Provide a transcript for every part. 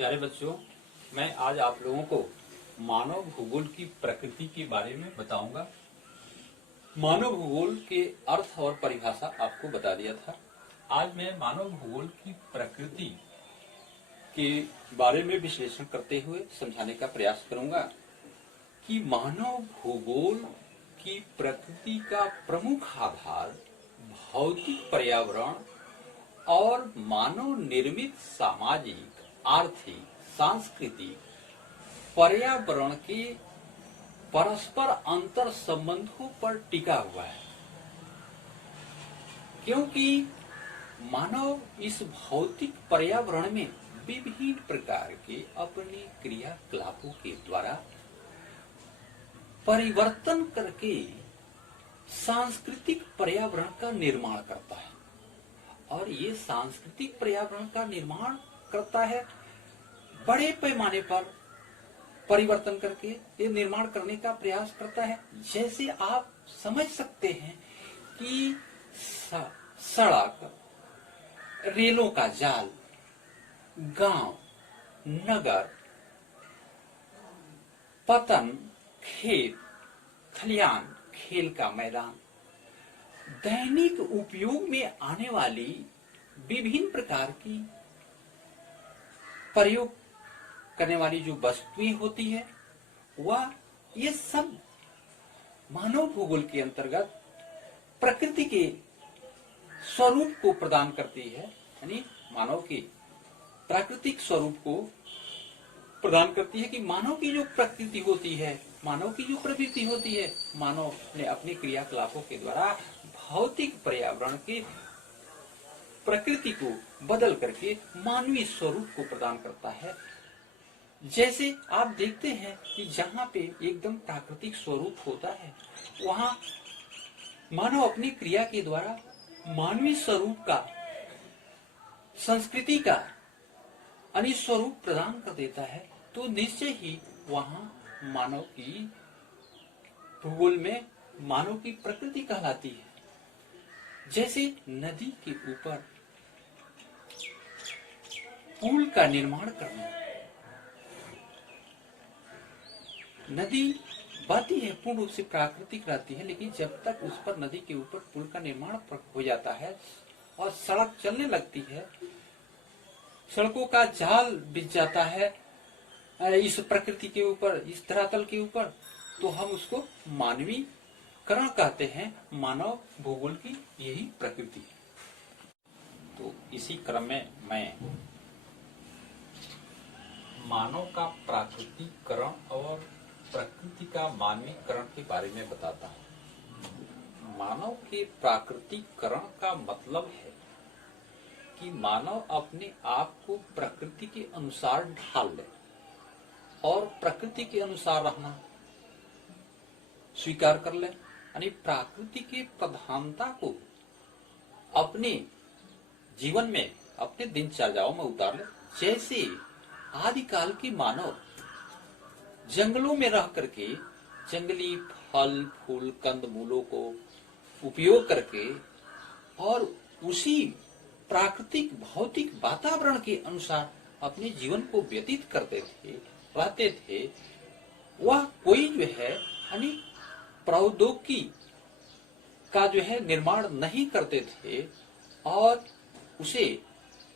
प्यारे बच्चों, मैं आज आप लोगों को मानव भूगोल की प्रकृति के बारे में बताऊंगा। मानव भूगोल के अर्थ और परिभाषा आपको बता दिया था। आज मैं मानव भूगोल की प्रकृति के बारे में विश्लेषण करते हुए समझाने का प्रयास करूंगा कि मानव भूगोल की प्रकृति का प्रमुख आधार भौतिक पर्यावरण और मानव निर्मित सामाजिक, आर्थिक, सांस्कृतिक पर्यावरण के परस्पर अंतर संबंधों पर टिका हुआ है, क्योंकि मानव इस भौतिक पर्यावरण में विभिन्न प्रकार के अपने क्रियाकलापों के द्वारा परिवर्तन करके सांस्कृतिक पर्यावरण का निर्माण करता है। और ये सांस्कृतिक पर्यावरण का निर्माण करता है, बड़े पैमाने पर परिवर्तन करके ये निर्माण करने का प्रयास करता है। जैसे आप समझ सकते हैं कि सड़क, रेलों का जाल, गांव, नगर, पतन, खेत, खलियान, खेल का मैदान, दैनिक उपयोग में आने वाली विभिन्न प्रकार की प्रयोग करने वाली जो वस्तुएं होती है, वह ये सब मानव भूगोल के अंतर्गत प्रकृति के स्वरूप को प्रदान करती है, यानी मानव के प्राकृतिक स्वरूप को प्रदान करती है कि मानव की जो प्रकृति होती है, मानव की जो प्रवृत्ति होती है, मानव ने अपने क्रियाकलापों के द्वारा भौतिक पर्यावरण के प्रकृति को बदल करके मानवीय स्वरूप को प्रदान करता है। जैसे आप देखते हैं कि जहाँ पे एकदम प्राकृतिक स्वरूप होता है, वहाँ मानव अपनी क्रिया के द्वारा मानवीय स्वरूप का, संस्कृति का स्वरूप प्रदान कर देता है, तो निश्चय ही वहाँ मानव की भूगोल में मानव की प्रकृति कहलाती है। जैसे नदी के ऊपर पुल का निर्माण करना। नदी बहती है, पूर्ण रूप से प्राकृतिक रहती है, लेकिन जब तक उस पर नदी के ऊपर पुल का निर्माण हो जाता है और सड़क चलने लगती है, सड़कों का जाल बिछ जाता है इस प्रकृति के ऊपर, इस धरातल के ऊपर, तो हम उसको मानवीकरण कहते हैं। मानव भूगोल की यही प्रकृति है। तो इसी क्रम में मैं मानव का प्राकृतिकरण और प्रकृति का मानवीकरण के बारे में बताता हूँ। मानव के प्राकृतिकरण का मतलब है कि मानव अपने आप को प्रकृति के अनुसार ढाल ले और प्रकृति के अनुसार रहना स्वीकार कर ले, यानी प्रकृति की प्रधानता को अपने जीवन में, अपने दिनचर्याओं में उतार ले। जैसे आदिकाल के मानव जंगलों में रह करके जंगली फल, फूल, कंदमूलों को उपयोग करके और उसी प्राकृतिक भौतिक वातावरण के अनुसार अपने जीवन को व्यतीत करते थे, रहते थे। वह कोई जो है यानी प्रौद्योगिकी का जो है निर्माण नहीं करते थे और उसे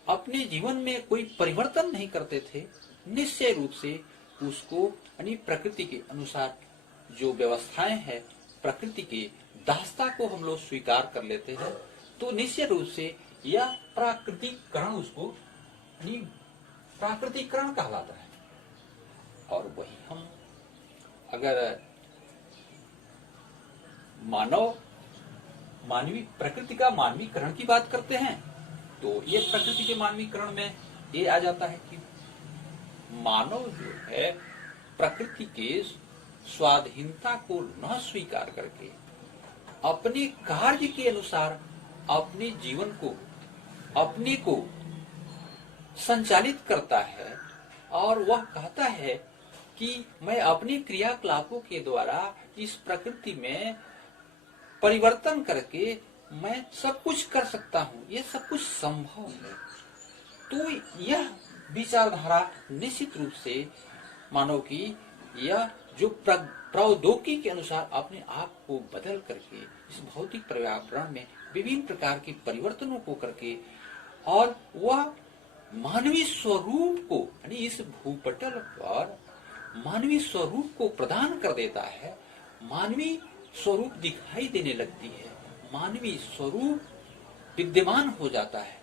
अपने जीवन में कोई परिवर्तन नहीं करते थे। निश्चय रूप से उसको यानी प्रकृति के अनुसार जो व्यवस्थाएं हैं, प्रकृति के दास्ता को हम लोग स्वीकार कर लेते हैं, तो निश्चय रूप से यह प्राकृतिकरण उसको यानी प्राकृतिकरण कहलाता है। और वही हम अगर मानवीय प्रकृति का मानवीकरण की बात करते हैं, तो ये प्रकृति के मानवीकरण में ये आ जाता है कि मानव जो है प्रकृति के स्वाधीनता को न स्वीकार करके अपने कार्य के अनुसार अपने जीवन को, अपने को संचालित करता है और वह कहता है कि मैं अपने क्रियाकलापों के द्वारा इस प्रकृति में परिवर्तन करके मैं सब कुछ कर सकता हूँ, ये सब कुछ संभव है। तो यह विचारधारा निश्चित रूप से मानव की यह जो प्रौद्योगिकी के अनुसार अपने आप को बदल करके इस भौतिक पर्यावरण में विभिन्न प्रकार के परिवर्तनों को करके और वह मानवीय स्वरूप को यानी इस भूपटल पर मानवीय स्वरूप को प्रदान कर देता है, मानवीय स्वरूप दिखाई देने लगती है, मानवीय स्वरूप विद्यमान हो जाता है।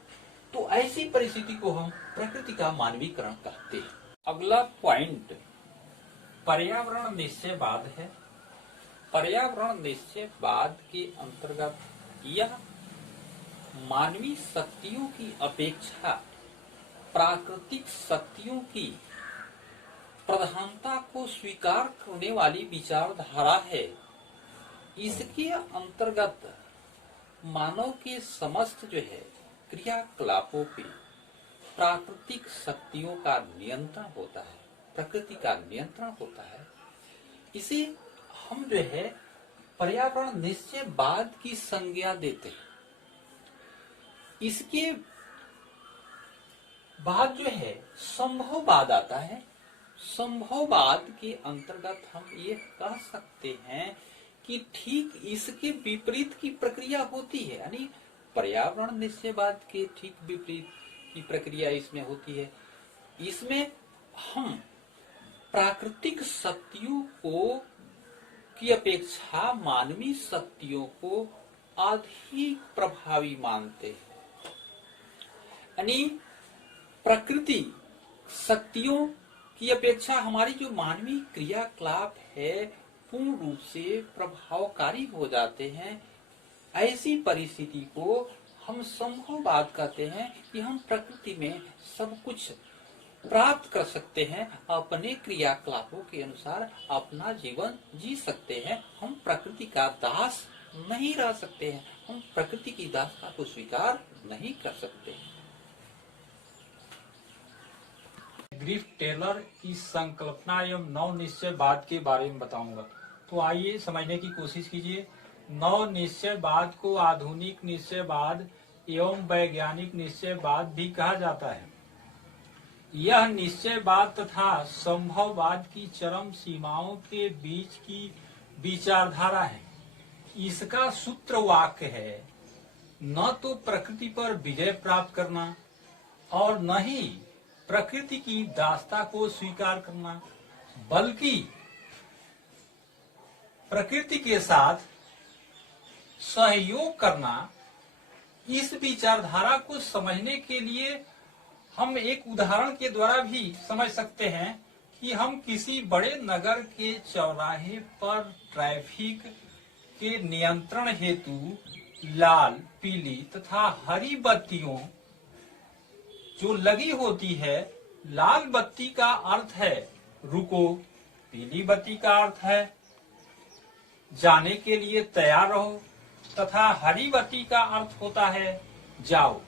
तो ऐसी परिस्थिति को हम प्रकृति का मानवीकरण कहते हैं। अगला पॉइंट पर्यावरण निश्चयवाद है। पर्यावरण निश्चयवाद के अंतर्गत यह मानवीय शक्तियों की अपेक्षा प्राकृतिक शक्तियों की प्रधानता को स्वीकार करने वाली विचारधारा है। इसके अंतर्गत मानव के समस्त जो है क्रियाकलापों पे प्राकृतिक शक्तियों का नियंत्रण होता है, प्रकृति का नियंत्रण होता है। इसे हम जो है पर्यावरण निश्चयवाद की संज्ञा देते हैं। इसके बाद जो है संभववाद आता है। संभववाद के अंतर्गत हम ये कह सकते हैं कि ठीक इसके विपरीत की प्रक्रिया होती है, यानी पर्यावरण निश्चयवाद के ठीक विपरीत की प्रक्रिया इसमें होती है। इसमें हम प्राकृतिक शक्तियों को की अपेक्षा मानवीय शक्तियों को अधिक प्रभावी मानते हैं। यानी प्रकृति शक्तियों की अपेक्षा हमारी जो मानवीय क्रियाकलाप है पूर्ण रूप से प्रभावकारी हो जाते हैं। ऐसी परिस्थिति को हम संभववाद कहते हैं कि हम प्रकृति में सब कुछ प्राप्त कर सकते हैं, अपने क्रियाकलापों के अनुसार अपना जीवन जी सकते हैं। हम प्रकृति का दास नहीं रह सकते हैं, हम प्रकृति की दासता को स्वीकार नहीं कर सकते। ग्रिफ टेलर की संकल्पना एवं नव निश्चयवाद के बारे में बताऊंगा। तो आइए समझने की कोशिश कीजिए। नव निश्चयवाद को आधुनिक निश्चयवाद एवं वैज्ञानिक निश्चयवाद भी कहा जाता है। यह निश्चयवाद तथा संभववाद की चरम सीमाओं के बीच की विचारधारा है। इसका सूत्र वाक्य है, न तो प्रकृति पर विजय प्राप्त करना और न ही प्रकृति की दासता को स्वीकार करना, बल्कि प्रकृति के साथ सहयोग करना। इस विचारधारा को समझने के लिए हम एक उदाहरण के द्वारा भी समझ सकते हैं कि हम किसी बड़े नगर के चौराहे पर ट्रैफिक के नियंत्रण हेतु लाल, पीली तथा हरी बत्तियों जो लगी होती है। लाल बत्ती का अर्थ है रुको, पीली बत्ती का अर्थ है जाने के लिए तैयार रहो तथा हरी बत्ती का अर्थ होता है जाओ।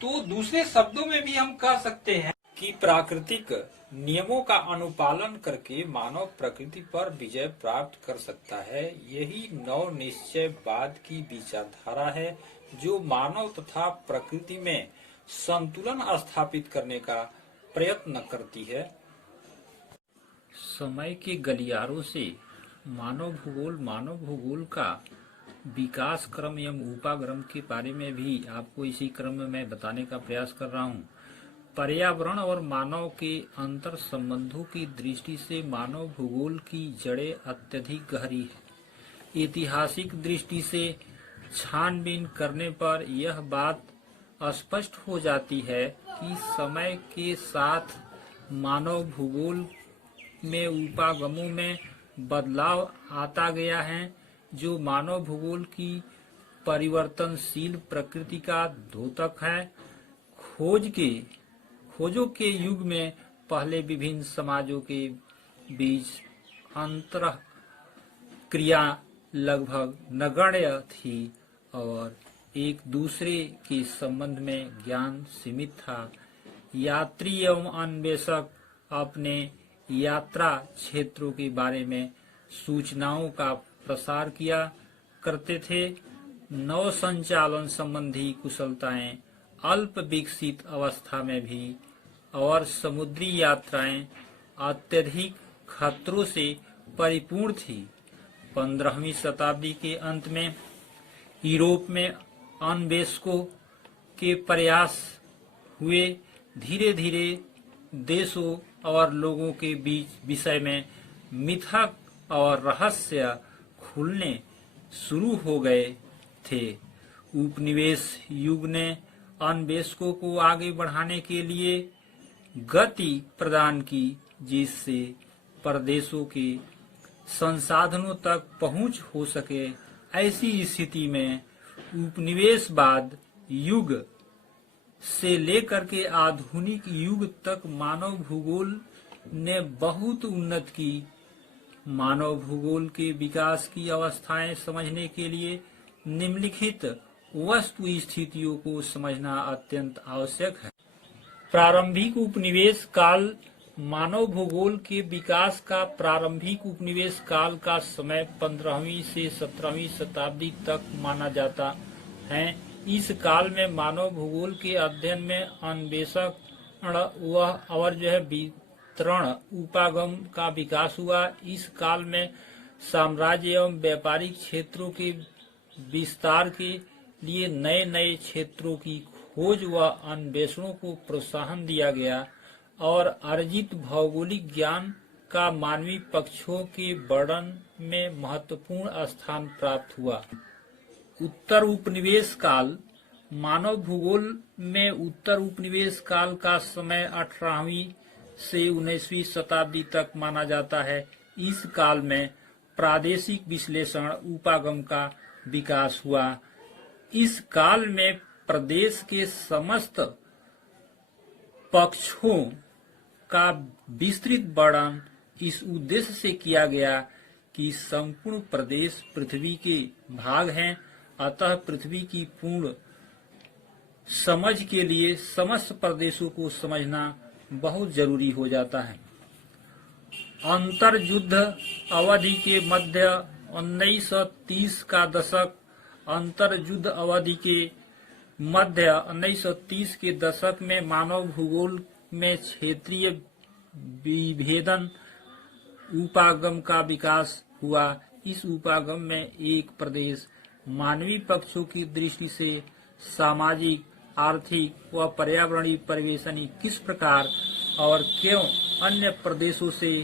तो दूसरे शब्दों में भी हम कह सकते हैं कि प्राकृतिक नियमों का अनुपालन करके मानव प्रकृति पर विजय प्राप्त कर सकता है। यही नव निश्चयवाद की विचारधारा है जो मानव तथा प्रकृति में संतुलन स्थापित करने का प्रयत्न करती है। समय के गलियारों से मानव भूगोल का विकास क्रम एवं उपागम के बारे में भी आपको इसी क्रम में मैं बताने का प्रयास कर रहा हूँ। पर्यावरण और मानव के अंतर संबंधों की दृष्टि से मानव भूगोल की जड़ें अत्यधिक गहरी है। ऐतिहासिक दृष्टि से छानबीन करने पर यह बात स्पष्ट हो जाती है कि समय के साथ मानव भूगोल में उपागमों में बदलाव आता गया है, जो मानव भूगोल की परिवर्तनशील प्रकृति का द्योतक है। खोजों के युग में पहले विभिन्न समाजों के बीच अंतर क्रिया लगभग नगण्य थी और एक दूसरे के संबंध में ज्ञान सीमित था। यात्री एवं अन्वेषक अपने यात्रा क्षेत्रों के बारे में सूचनाओं का प्रसार किया करते थे। नौ संचालन संबंधी कुशलताएं अल्प विकसित अवस्था में भी और समुद्री यात्राएं अत्यधिक खतरों से परिपूर्ण थी। 15वीं शताब्दी के अंत में यूरोप में अन्वेषकों के प्रयास हुए। धीरे धीरे देशों और लोगों के बीच विषय में मिथक और रहस्य खुलने शुरू हो गए थे। उपनिवेश युग ने अन्वेषकों को आगे बढ़ाने के लिए गति प्रदान की, जिससे प्रदेशों के संसाधनों तक पहुंच हो सके। ऐसी स्थिति में उपनिवेशवाद युग से लेकर के आधुनिक युग तक मानव भूगोल ने बहुत उन्नति की। मानव भूगोल के विकास की अवस्थाएं समझने के लिए निम्नलिखित वस्तु स्थितियों को समझना अत्यंत आवश्यक है। प्रारंभिक उपनिवेश काल मानव भूगोल के विकास का प्रारंभिक उपनिवेश काल का समय 15वीं से 17वीं शताब्दी तक माना जाता है। इस काल में मानव भूगोल के अध्ययन में अन्वेषक और वितरण उपागम का विकास हुआ। इस काल में साम्राज्य एवं व्यापारिक क्षेत्रों के विस्तार के लिए नए नए क्षेत्रों की खोज व अन्वेषणों को प्रोत्साहन दिया गया और अर्जित भौगोलिक ज्ञान का मानवीय पक्षों के वर्णन में महत्वपूर्ण स्थान प्राप्त हुआ। उत्तर उपनिवेश काल मानव भूगोल में उत्तर उपनिवेश काल का समय 18वीं से 19वीं शताब्दी तक माना जाता है। इस काल में प्रादेशिक विश्लेषण उपागम का विकास हुआ। इस काल में प्रदेश के समस्त पक्षों का विस्तृत वर्णन इस उद्देश्य से किया गया कि संपूर्ण प्रदेश पृथ्वी के भाग हैं, अतः पृथ्वी की पूर्ण समझ के लिए समस्त प्रदेशों को समझना बहुत जरूरी हो जाता है। अंतर युद्ध अवधि के मध्य 1930 का दशक अंतर युद्ध अवधि के मध्य 1930 के दशक में मानव भूगोल में क्षेत्रीय विभेदन उपागम का विकास हुआ। इस उपागम में एक प्रदेश मानवीय पक्षों की दृष्टि से सामाजिक, आर्थिक व पर्यावरणीय परिवेशनी किस प्रकार और क्यों अन्य प्रदेशों से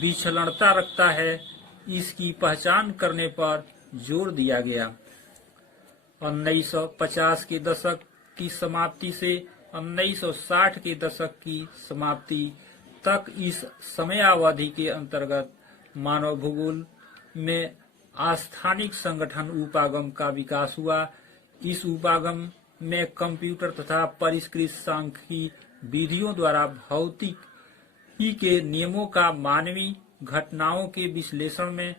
विचलनता रखता है, इसकी पहचान करने पर जोर दिया गया। 1950 के दशक की समाप्ति से 1960 के दशक की समाप्ति तक इस समयावधि के अंतर्गत मानव भूगोल में आस्थानिक संगठन उपागम का विकास हुआ। इस उपागम में कंप्यूटर तथा परिष्कृत सांख्यिकी विधियों द्वारा भौतिकी के नियमों का मानवीय घटनाओं के विश्लेषण में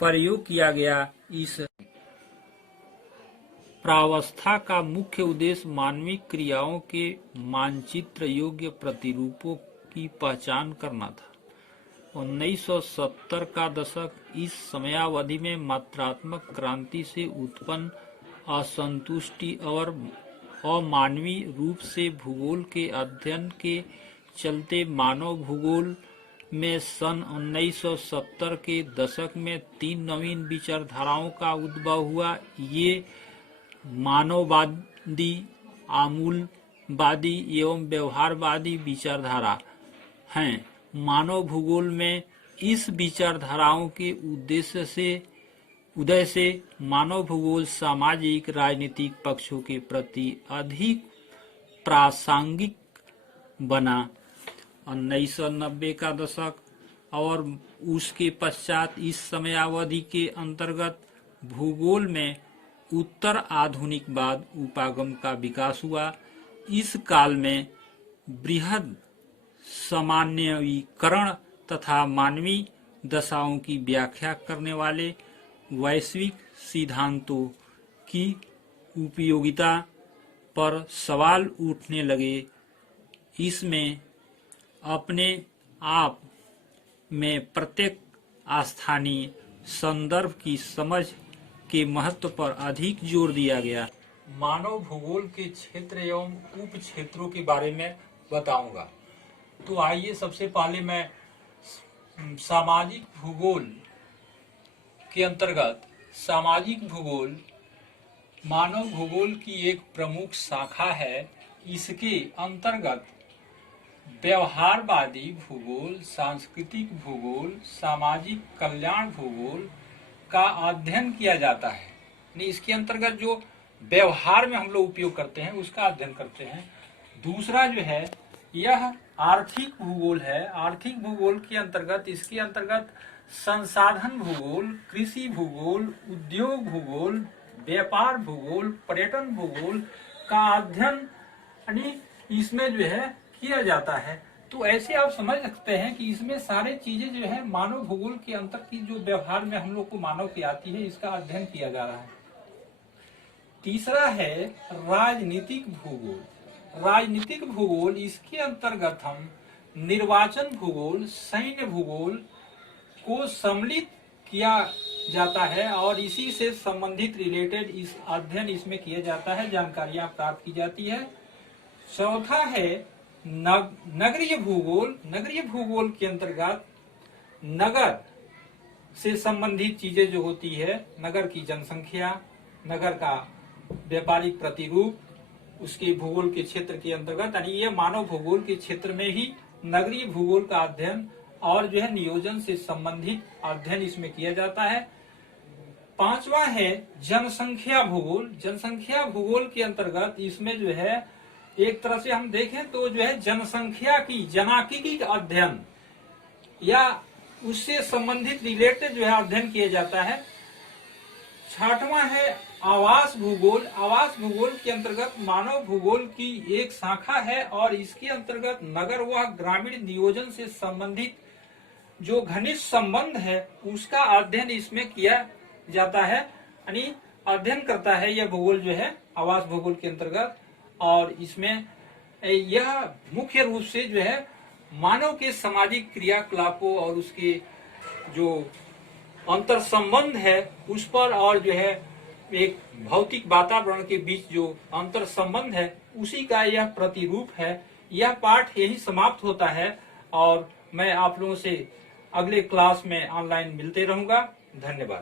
प्रयोग किया गया। इस प्रावस्था का मुख्य उद्देश्य मानवीय क्रियाओं के मानचित्र योग्य प्रतिरूपों की पहचान करना था। 1970 का दशक इस समयावधि में मात्रात्मक क्रांति से उत्पन्न असंतुष्टि और अमानवीय रूप से भूगोल के अध्ययन के चलते मानव भूगोल में सन 1970 के दशक में 3 नवीन विचारधाराओं का उद्भव हुआ। ये मानववादी, आमूलवादी एवं व्यवहारवादी विचारधारा हैं। मानव भूगोल में इस विचारधाराओं के उदय से मानव भूगोल सामाजिक राजनीतिक पक्षों के प्रति अधिक प्रासंगिक बना। 1990 का दशक और उसके पश्चात इस समयावधि के अंतर्गत भूगोल में उत्तर आधुनिकवाद उपागम का विकास हुआ। इस काल में बृहद सामान्यीकरण तथा मानवीय दशाओं की व्याख्या करने वाले वैश्विक सिद्धांतों की उपयोगिता पर सवाल उठने लगे। इसमें अपने आप में प्रत्येक स्थानीय संदर्भ की समझ के महत्व पर अधिक जोर दिया गया। मानव भूगोल के क्षेत्र एवं उप क्षेत्रों के बारे में बताऊंगा। तो आइए सबसे पहले मैं सामाजिक भूगोल के अंतर्गत, सामाजिक भूगोल मानव भूगोल की एक प्रमुख शाखा है। इसके अंतर्गत व्यवहारवादी भूगोल, सांस्कृतिक भूगोल, सामाजिक कल्याण भूगोल का अध्ययन किया जाता है। इसके अंतर्गत जो व्यवहार में हम लोग उपयोग करते हैं उसका अध्ययन करते हैं। दूसरा जो है यह आर्थिक भूगोल है। आर्थिक भूगोल के अंतर्गत, इसके अंतर्गत संसाधन भूगोल, कृषि भूगोल, उद्योग भूगोल, व्यापार भूगोल, पर्यटन भूगोल का अध्ययन इसमें जो है किया जाता है। तो ऐसे आप समझ सकते हैं कि इसमें सारे चीजें जो है मानव भूगोल के अंतर की जो व्यवहार में हम लोग को मानव की आती है, इसका अध्ययन किया जा रहा है। तीसरा है राजनीतिक भूगोल। राजनीतिक भूगोल, इसके अंतर्गत हम निर्वाचन भूगोल, सैन्य भूगोल को सम्मिलित किया जाता है और इसी से संबंधित रिलेटेड इस अध्ययन इसमें किया जाता है, जानकारियां प्राप्त की जाती है। चौथा है नगरीय भूगोल। नगरीय भूगोल के अंतर्गत नगर से संबंधित चीजें जो होती है, नगर की जनसंख्या, नगर का व्यापारिक प्रतिरूप, उसके भूगोल के क्षेत्र के अंतर्गत, यानी ये मानव भूगोल के क्षेत्र में ही नगरीय भूगोल का अध्ययन और जो है नियोजन से संबंधित अध्ययन इसमें किया जाता है। पांचवा है जनसंख्या भूगोल। जनसंख्या भूगोल के अंतर्गत इसमें जो है एक तरह से हम देखें तो जो है जनसंख्या की जनांकीय अध्ययन या उससे संबंधित रिलेटेड जो है अध्ययन किया जाता है। छठवां है आवास भूगोल। आवास भूगोल के अंतर्गत मानव भूगोल की एक शाखा है और इसके अंतर्गत नगर व ग्रामीण नियोजन से संबंधित जो घनिष्ठ संबंध है उसका अध्ययन इसमें किया जाता है, यानी अध्ययन करता है यह भूगोल जो है आवास भूगोल के अंतर्गत। और इसमें यह मुख्य रूप से जो है मानव के सामाजिक क्रियाकलापों और उसके जो अंतर संबंध है उस पर और जो है एक भौतिक वातावरण के बीच जो अंतर संबंध है उसी का यह प्रतिरूप है। यह पाठ यही समाप्त होता है और मैं आप लोगों से अगले क्लास में ऑनलाइन मिलते रहूंगा। धन्यवाद।